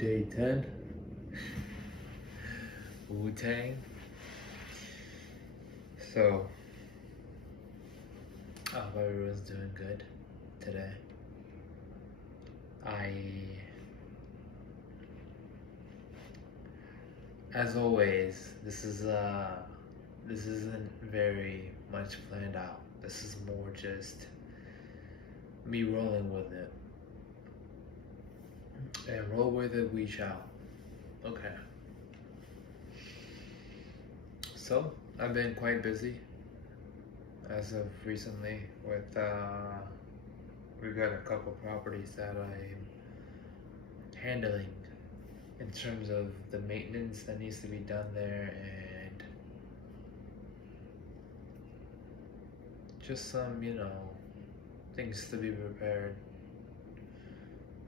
Day 10. Wu-Tang. So, I hope everyone's doing good today. As always, this isn't very much planned out. This is more just me rolling with it. And roll with it we shall. Okay. So, I've been quite busy as of recently with we've got a couple properties that I'm handling in terms of the maintenance that needs to be done there and just some, things to be prepared.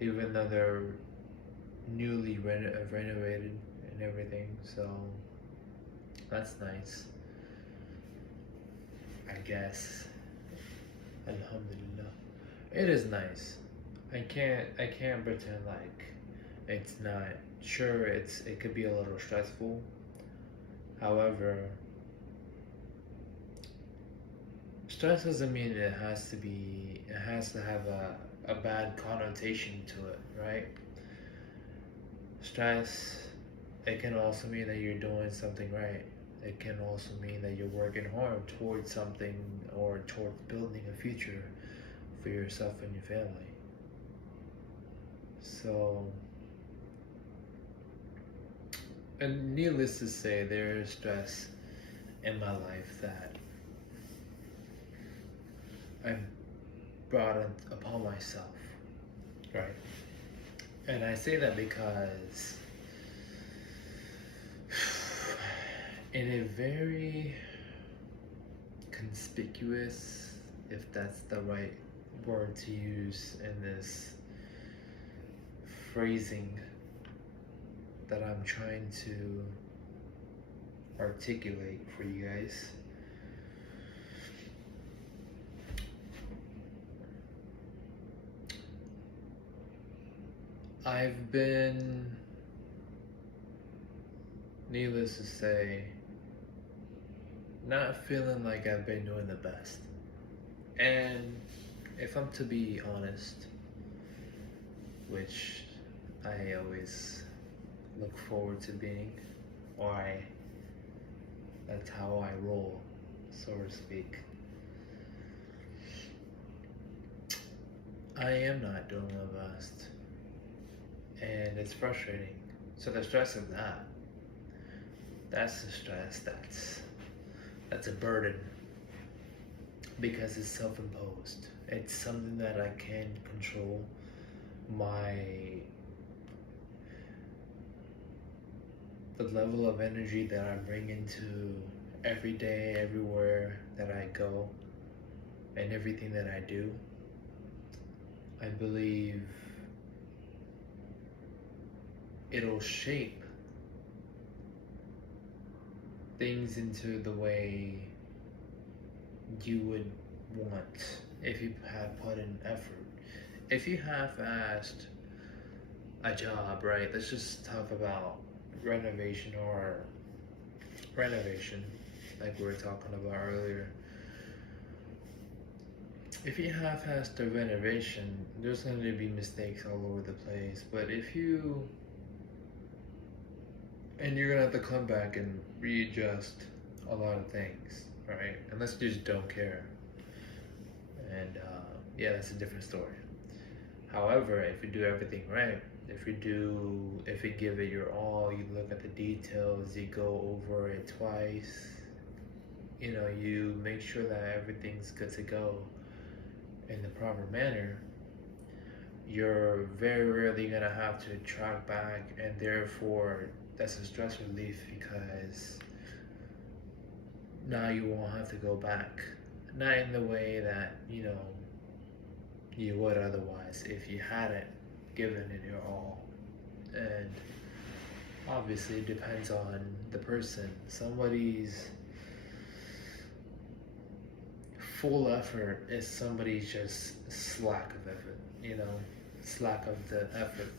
Even though they're newly renovated and everything, so that's nice. I guess. Alhamdulillah. It is nice. I can't pretend like it's not. Sure, it could be a little stressful. However, stress doesn't mean it has to have a bad connotation to it, right? Stress, it can also mean that you're doing something right. It can also mean that you're working hard towards something or towards building a future for yourself and your family. So, and needless to say, there is stress in my life that I brought upon myself, right? And I say that because in a very conspicuous, if that's the right word to use in this phrasing that I'm trying to articulate for you guys. I've been, needless to say, not feeling like I've been doing the best. And if I'm to be honest, which I always look forward to being, that's how I roll, so to speak. I am not doing my best. And it's frustrating. So the stress of that's the stress, that's a burden because it's self-imposed. It's something that I can't control. The level of energy that I bring into every day, everywhere that I go, and everything that I do, I believe it'll shape things into the way you would want if you had put in effort. If you half-assed a job, right? Let's just talk about renovation, like we were talking about earlier. If you half-assed the renovation, there's going to be mistakes all over the place. But and you're gonna have to come back and readjust a lot of things, right? Unless you just don't care. And yeah, that's a different story. However, if you do everything right, if you give it your all, you look at the details, you go over it twice, you make sure that everything's good to go in the proper manner, you're very rarely gonna have to track back, and therefore that's a stress relief because now you won't have to go back. Not in the way that, you would otherwise if you hadn't given it your all. And obviously it depends on the person. Somebody's full effort is somebody's just slack of effort, slack of the effort.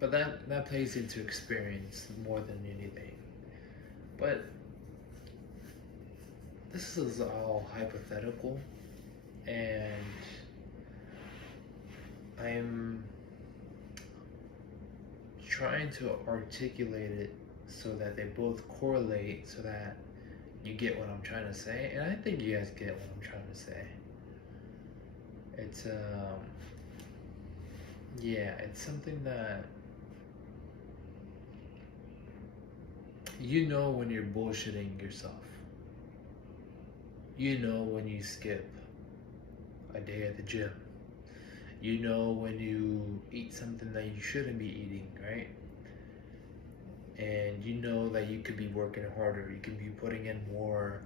but that plays into experience more than anything. But this is all hypothetical, and I'm trying to articulate it so that they both correlate, so that you get what I'm trying to say, and I think you guys get what I'm trying to say. It's yeah, it's something that you know when you're bullshitting yourself. You know when you skip a day at the gym. You know when you eat something that you shouldn't be eating, right? And you know that you could be working harder, you could be putting in more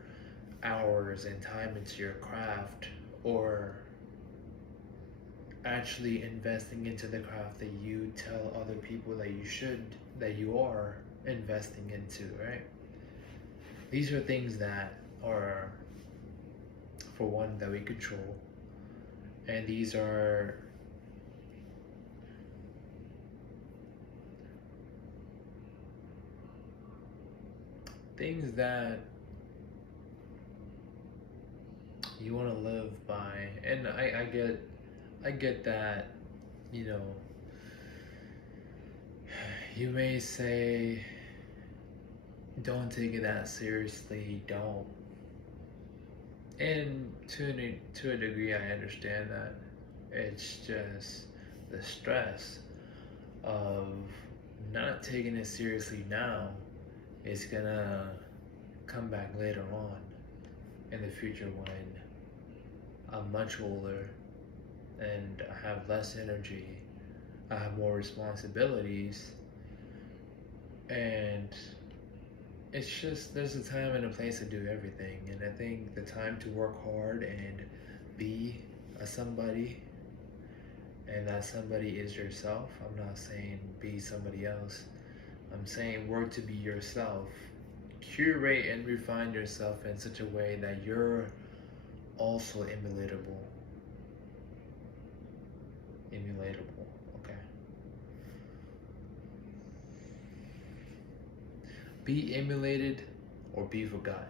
hours and time into your craft, or actually investing into the craft that you tell other people that you are investing into, right? These are things that are, for one, that we control, and these are things that you want to live by. And I get that, you know, you may say, don't take it that seriously, don't. And to a degree, I understand that. It's just the stress of not taking it seriously now is gonna come back later on in the future when I'm much older and I have less energy, I have more responsibilities, and it's just there's a time and a place to do everything. And I think the time to work hard and be a somebody, and that somebody is yourself. I'm not saying be somebody else. I'm saying work to be yourself. Curate and refine yourself in such a way that you're also emulatable. Emulatable, okay. Be emulated or be forgotten.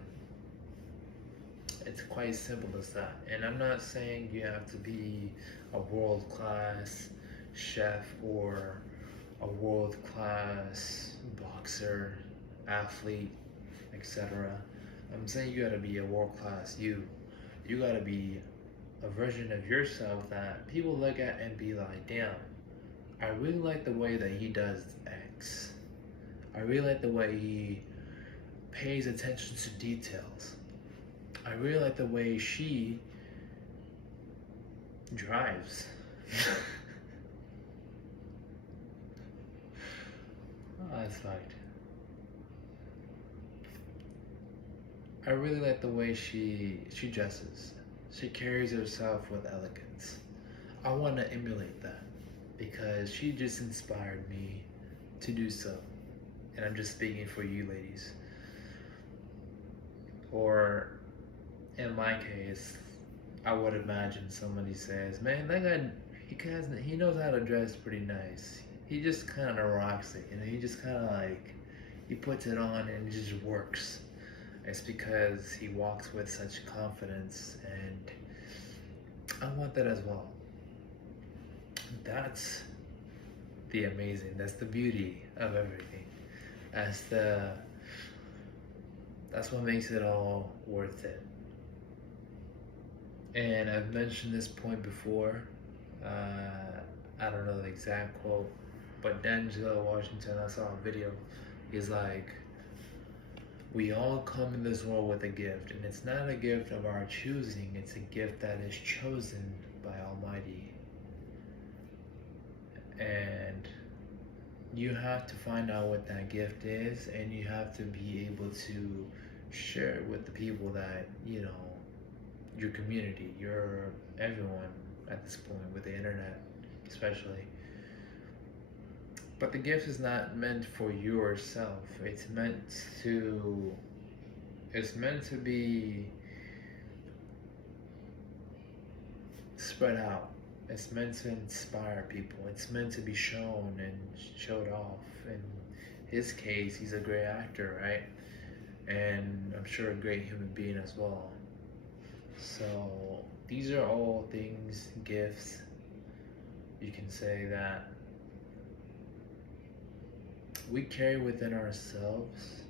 It's quite simple as that. And I'm not saying you have to be a world-class chef or a world-class boxer, athlete, etc. I'm saying you gotta be a world-class you. You gotta be a version of yourself that people look at and be like, damn, I really like the way that he does X. I really like the way he pays attention to details. I really like the way she drives. Oh, that's fucked. I really like the way she dresses. She carries herself with elegance. I want to emulate that because she just inspired me to do so. And I'm just speaking for you ladies. Or in my case, I would imagine somebody says, man, that guy, he knows how to dress pretty nice. He just kind of rocks it, you know, he just kind of like, he puts it on and it just works. It's because he walks with such confidence, and I want that as well. That's that's the beauty of everything. That's what makes it all worth it. And I've mentioned this point before. I don't know the exact quote, but Denzel Washington, I saw a video. He's like, we all come in this world with a gift, and it's not a gift of our choosing, it's a gift that is chosen by Almighty. And you have to find out what that gift is, and you have to be able to share it with the people that, you know, your community, your everyone at this point, with the internet especially. But the gift is not meant for yourself. It's meant to be spread out It's meant to inspire people. It's meant to be shown and showed off. In his case, he's a great actor, right? And I'm sure a great human being as well. So these are all things, gifts, you can say, that we carry within ourselves.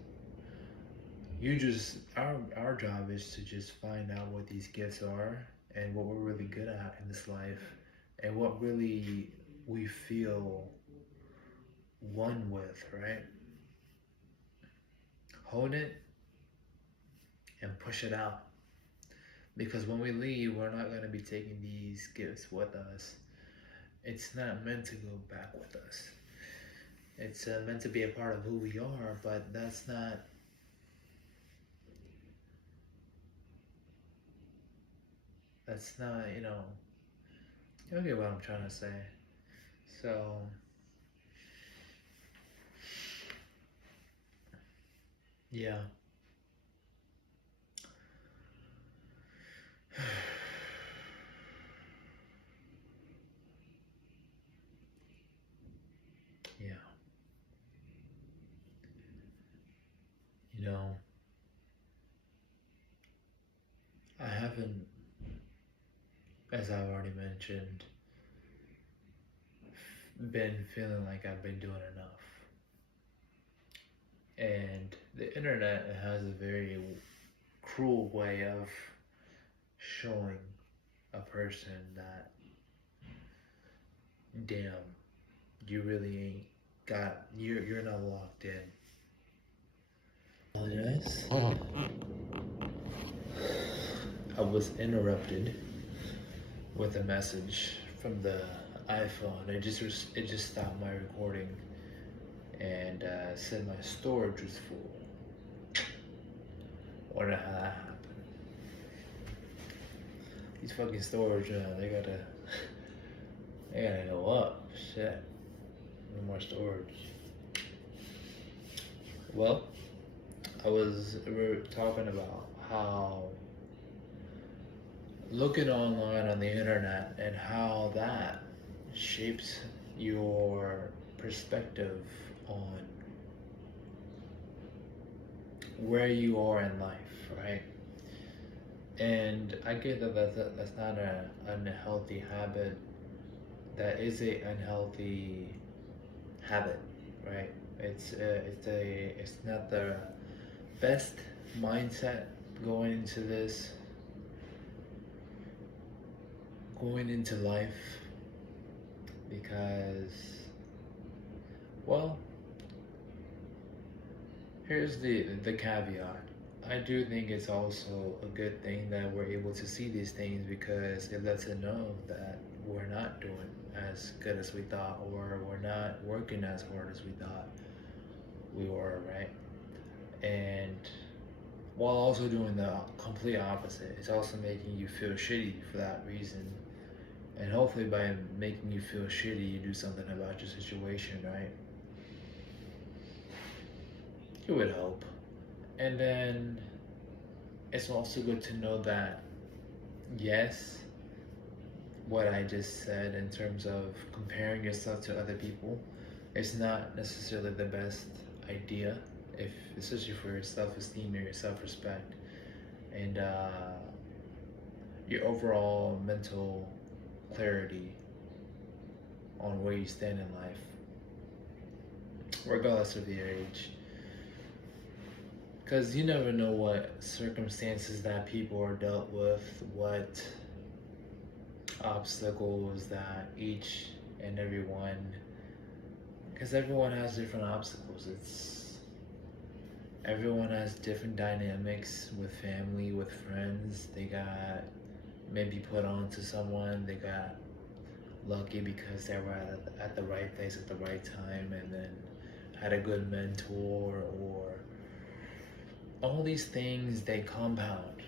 Our job is to just find out what these gifts are and what we're really good at in this life and what really we feel one with, right? Hone it and push it out. Because when we leave, we're not going to be taking these gifts with us. It's not meant to go back with us. It's meant to be a part of who we are, but that's not, you get what I'm trying to say. So, yeah. Yeah. You know, I haven't, as I've already mentioned, been feeling like I've been doing enough. And the internet has a very cruel way of showing a person that, damn, you really ain't you're not locked in. Yes. I was interrupted with a message from the iPhone. It just stopped my recording and said my storage was full. Wonder how that happened. These fucking storage, they gotta go up. Shit, no more storage. Well, we were talking about how looking online on the internet and how that shapes your perspective on where you are in life, right? And I get that that's not an unhealthy habit. That is a unhealthy habit, right? It's not the best mindset going into this, going into life, because, well, here's the caveat. I do think it's also a good thing that we're able to see these things because it lets us know that we're not doing as good as we thought, or we're not working as hard as we thought we were, right? And while also doing the complete opposite, it's also making you feel shitty for that reason. And hopefully, by making you feel shitty, you do something about your situation, right? You would hope. And then it's also good to know that, yes, what I just said in terms of comparing yourself to other people, it's not necessarily the best idea, if especially for your self-esteem or your self-respect and your overall mental clarity on where you stand in life, regardless of your age. Because you never know what circumstances that people are dealt with, what obstacles that each and every one, because everyone has different obstacles. Everyone has different dynamics with family, with friends. They got maybe put on to someone, they got lucky because they were at the right place at the right time, and then had a good mentor, or all these things, they compound.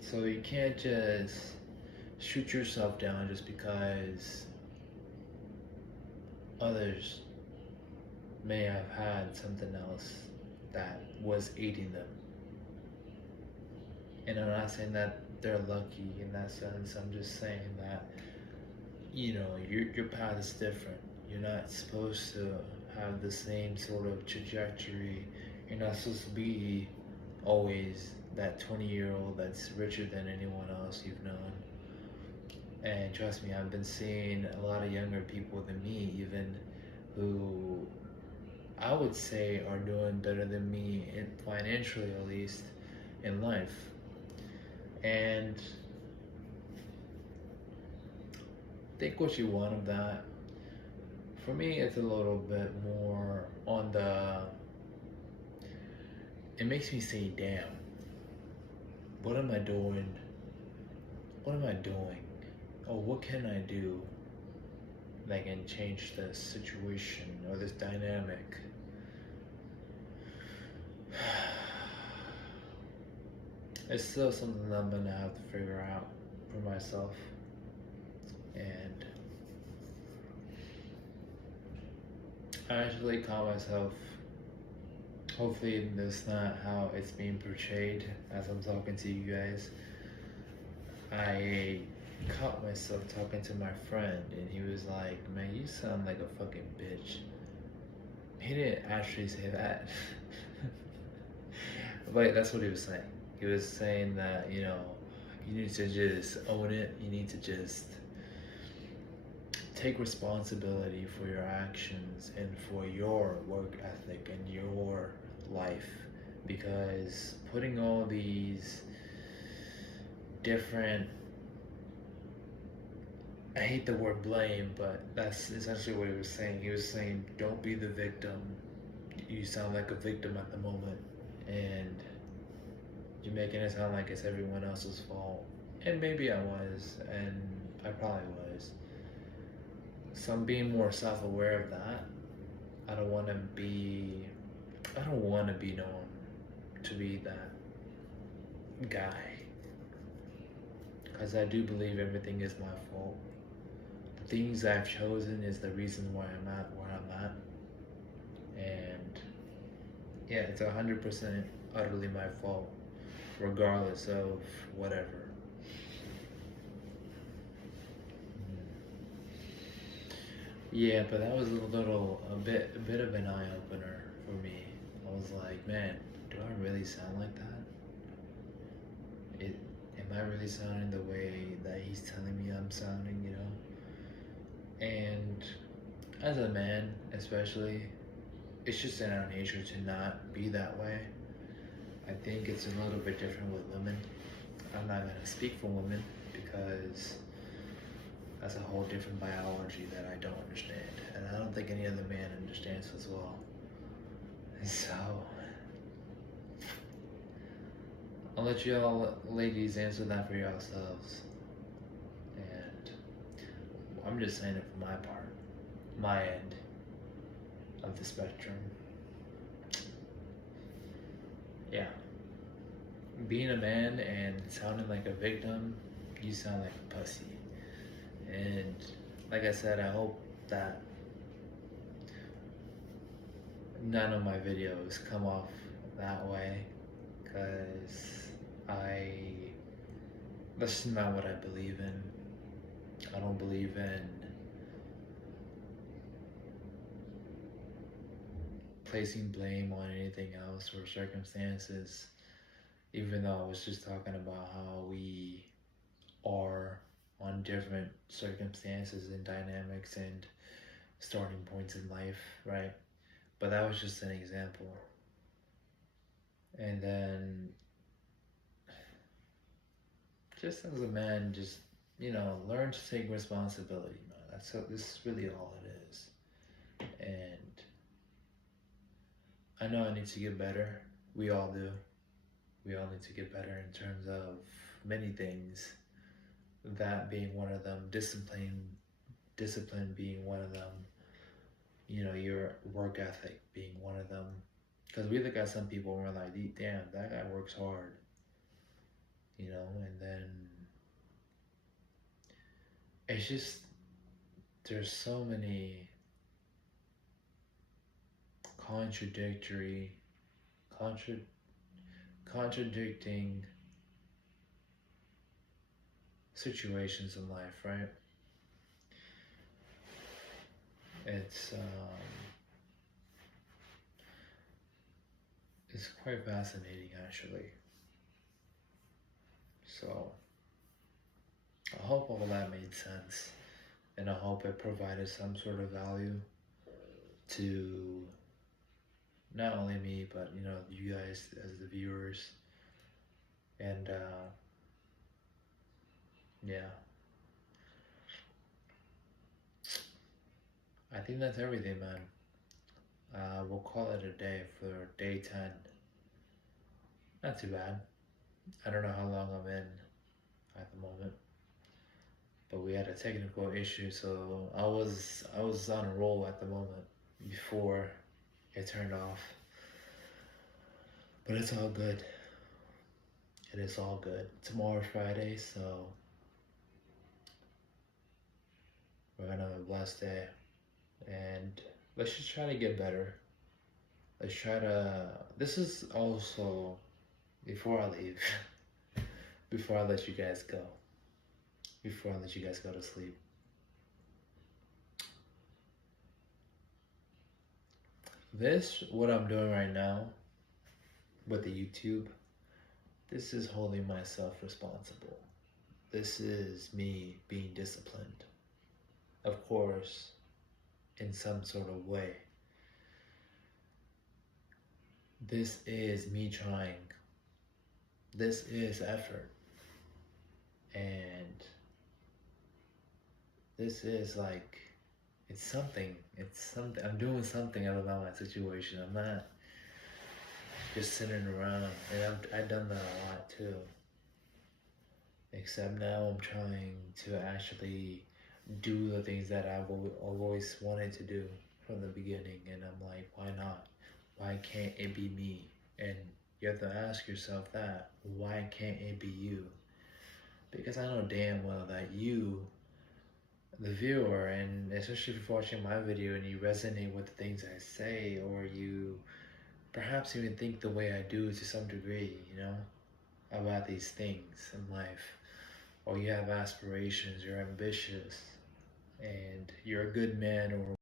So you can't just shoot yourself down just because others may have had something else that was aiding them. And I'm not saying that they're lucky in that sense. I'm just saying that your path is different. You're not supposed to have the same sort of trajectory. You're not supposed to be always that 20-year-old that's richer than anyone else you've known. And trust me, I've been seeing a lot of younger people than me, even, who I would say are doing better than me, financially at least, in life. And think what you want of that. For me, it's a little bit more on the. It makes me say, damn, what am I doing? What am I doing? Oh, what can I do that can change this situation or this dynamic? It's still something that I'm gonna have to figure out for myself. And I actually call myself, hopefully that's not how it's being portrayed as I'm talking to you guys. I caught myself talking to my friend and he was like, man, you sound like a fucking bitch. He didn't actually say that. But that's what he was saying. He was saying that, you need to just own it. You need to just take responsibility for your actions and for your work ethic and your life, because putting all these different, I hate the word blame, but that's essentially what he was saying. He was saying, don't be the victim. You sound like a victim at the moment, and you're making it sound like it's everyone else's fault. And maybe I was, and I probably was. So I'm being more self-aware of that. I don't want to be known to be that guy, because I do believe everything is my fault. The things I've chosen is the reason why I'm at where I'm at. And yeah, it's 100% utterly my fault, regardless of whatever. Yeah, but that was a bit of an eye opener for me. I was like, man, do I really sound like that? Am I really sounding the way that he's telling me I'm sounding, And as a man, especially, it's just in our nature to not be that way. I think it's a little bit different with women. I'm not gonna speak for women because that's a whole different biology that I don't understand, and I don't think any other man understands as well. So I'll let you all ladies answer that for yourselves. And I'm just saying it for my part, my end of the spectrum. Yeah. Being a man and sounding like a victim, you sound like a pussy. And like I said, I hope that none of my videos come off that way, because that's not what I believe in. I don't believe in placing blame on anything else or circumstances, even though I was just talking about how we are on different circumstances and dynamics and starting points in life, right? But that was just an example. And then, just as a man, just, learn to take responsibility, man. This is really all it is. And I know I need to get better. We all do. We all need to get better in terms of many things. That being one of them, discipline being one of them, your work ethic being one of them. Because we look at some people and we're like, damn, that guy works hard, and then it's just, there's so many contradicting situations in life, right? it's it's quite fascinating actually. So I hope all that made sense, and I hope it provided some sort of value to not only me, but you guys as the viewers. And yeah, I think that's everything, man. We'll call it a day for day 10. Not too bad. I don't know how long I'm in at the moment, but we had a technical issue, so I was on a roll at the moment before it turned off. But it's all good. It is all good. Tomorrow's Friday, so we're gonna have a blessed day, and let's just try to get better. Let's try to. This is also before I leave, before I let you guys go, before I let you guys go to sleep. What I'm doing right now with the YouTube, this is holding myself responsible. This is me being disciplined. Of course, in some sort of way. This is me trying. This is effort. And this is like, it's something. It's something. I'm doing something about my situation. I'm not just sitting around. And I've done that a lot too. Except now I'm trying to actually do the things that I've always wanted to do from the beginning. And I'm like, why not? Why can't it be me? And you have to ask yourself that. Why can't it be you? Because I know damn well that you, the viewer, and especially if you're watching my video and you resonate with the things I say, or you perhaps even think the way I do to some degree, about these things in life, or you have aspirations, you're ambitious, and you're a good man or